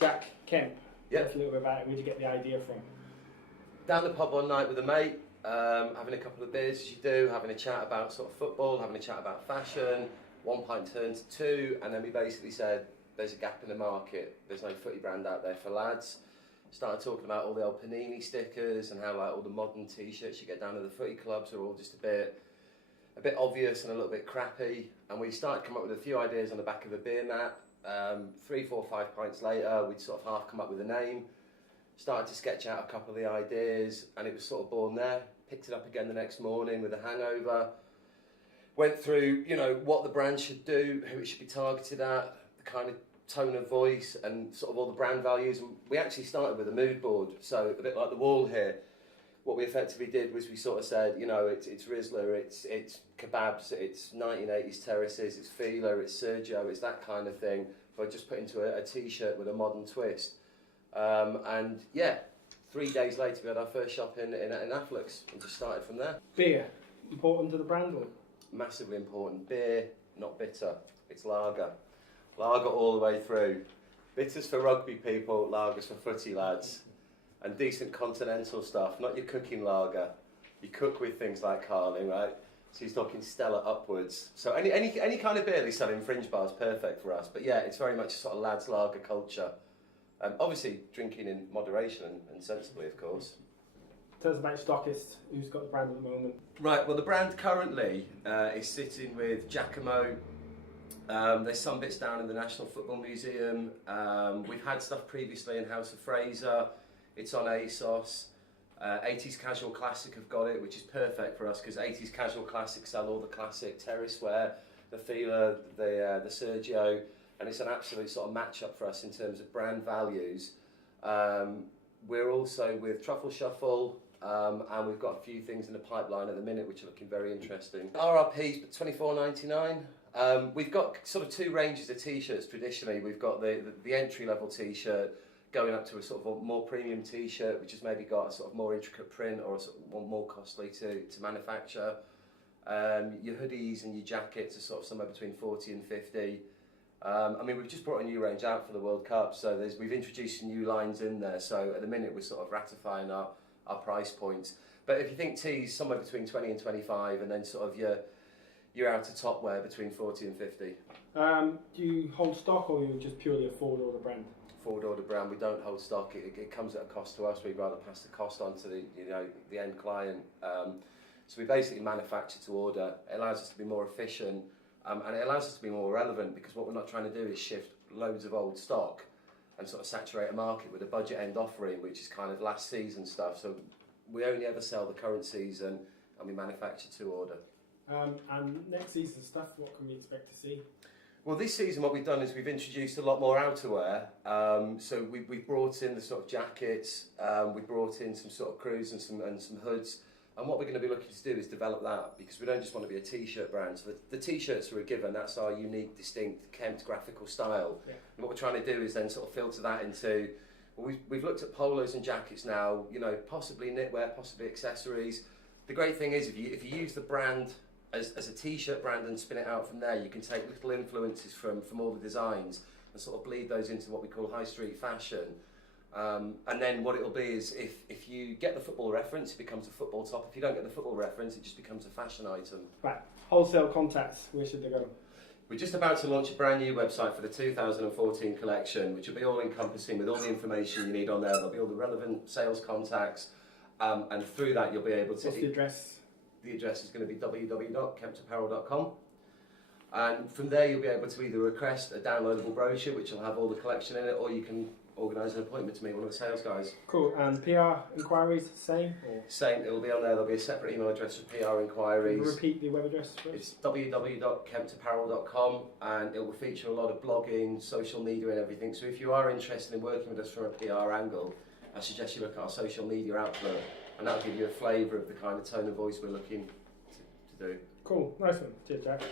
Jack, Kemp. Yeah. Tell us a little bit about it. Where'd you get the idea from? Down the pub one night with a mate, having a couple of beers as you do, having a chat about sort of football, having a chat about fashion. 1 pint turned to 2, and then we basically said there's a gap in the market. There's no footy brand out there for lads. Started talking about all the old Panini stickers and how like all the modern t-shirts you get down to the footy clubs are all just a bit obvious and a little bit crappy. And we started to come up with a few ideas on the back of a beer mat. 3, 4, 5 pints later, we'd sort of half come up with a name. Started to sketch out a couple of the ideas, and it was sort of born there. Picked it up again the next morning with a hangover. Went through, you know, what the brand should do, who it should be targeted at, the kind of tone of voice, and sort of all the brand values. And we actually started with a mood board, so a bit like the wall here. What we effectively did was we sort of said, you know, it's Rizzler, it's kebabs, it's 1980s terraces, it's Fila, it's Sergio, it's that kind of thing. But I just put into a t-shirt with a modern twist. And yeah, 3 days later we had our first shop in Afflux and just started from there. Beer, important to the brand? Or? Massively important. Beer, not bitter. It's lager. Lager all the way through. Bitters for rugby people, lagers for footy lads. And decent continental stuff, not your cooking lager. You cook with things like Carling, right? So he's talking Stella upwards. So any kind of beer they sell in fringe bars, perfect for us. But yeah, it's very much a sort of lads lager culture. Obviously drinking in moderation and sensibly, of course. Tell us about stockist, who's got the brand at the moment. Right, well the brand currently is sitting with Giacomo. There's some bits down in the National Football Museum. We've had stuff previously in House of Fraser. It's on ASOS. 80s Casual Classic have got it, which is perfect for us because 80s Casual Classic sell all the classic terrace wear, the Fila, the Sergio, and it's an absolute sort of match-up for us in terms of brand values. We're also with Truffle Shuffle, and we've got a few things in the pipeline at the minute which are looking very interesting. RRP's $24.99. We've got sort of 2 ranges of t-shirts traditionally. We've got the entry-level t-shirt going up to a sort of a more premium t-shirt which has maybe got a sort of more intricate print or a sort of more costly to manufacture. Your hoodies and your jackets are sort of somewhere between 40 and 50. I mean, we've just brought a new range out for the World Cup, so we've introduced new lines in there, so at the minute we're sort of ratifying our price points. But if you think tees, somewhere between 20 and 25, and then sort of your outer top wear between 40 and 50. Do you hold stock, or are you just purely a forward order brand? Forward order brand, we don't hold stock. It comes at a cost to us. We'd rather pass the cost on to the end client. So we basically manufacture to order. It allows us to be more efficient, and it allows us to be more relevant, because what we're not trying to do is shift loads of old stock and sort of saturate a market with a budget end offering, which is kind of last season stuff. So we only ever sell the current season, and we manufacture to order. And next season stuff, what can we expect to see? Well, this season what we've done is we've introduced a lot more outerwear. So we've brought in the sort of jackets, we brought in some sort of crews and some hoods. And what we're going to be looking to do is develop that, because we don't just want to be a t-shirt brand. So the t-shirts are a given, that's our unique, distinct KEMPT graphical style. Yeah. And what we're trying to do is then sort of filter that into, well, we've looked at polos and jackets now, you know, possibly knitwear, possibly accessories. The great thing is if you use the brand as a t-shirt brand and spin it out from there, you can take little influences from all the designs and sort of bleed those into what we call high street fashion. And then what it'll be is if you get the football reference, it becomes a football top. If you don't get the football reference, it just becomes a fashion item. Right, wholesale contacts, where should they go? We're just about to launch a brand new website for the 2014 collection, which will be all encompassing with all the information you need on there. There'll be all the relevant sales contacts, and through that you'll be able to... What's the address? The address is going to be www.kemptapparel.com, and from there you'll be able to either request a downloadable brochure which will have all the collection in it, or you can organise an appointment to meet one of the sales guys. Cool. And PR inquiries, same? Or? Same, it'll be on there. There'll be a separate email address for PR inquiries. Repeat the web address first. It's www.kemptapparel.com, and it will feature a lot of blogging, social media and everything. So if you are interested in working with us from a PR angle, I suggest you look at our social media output, and that'll give you a flavour of the kind of tone of voice we're looking to do. Cool, nice one. Cheers, Jack.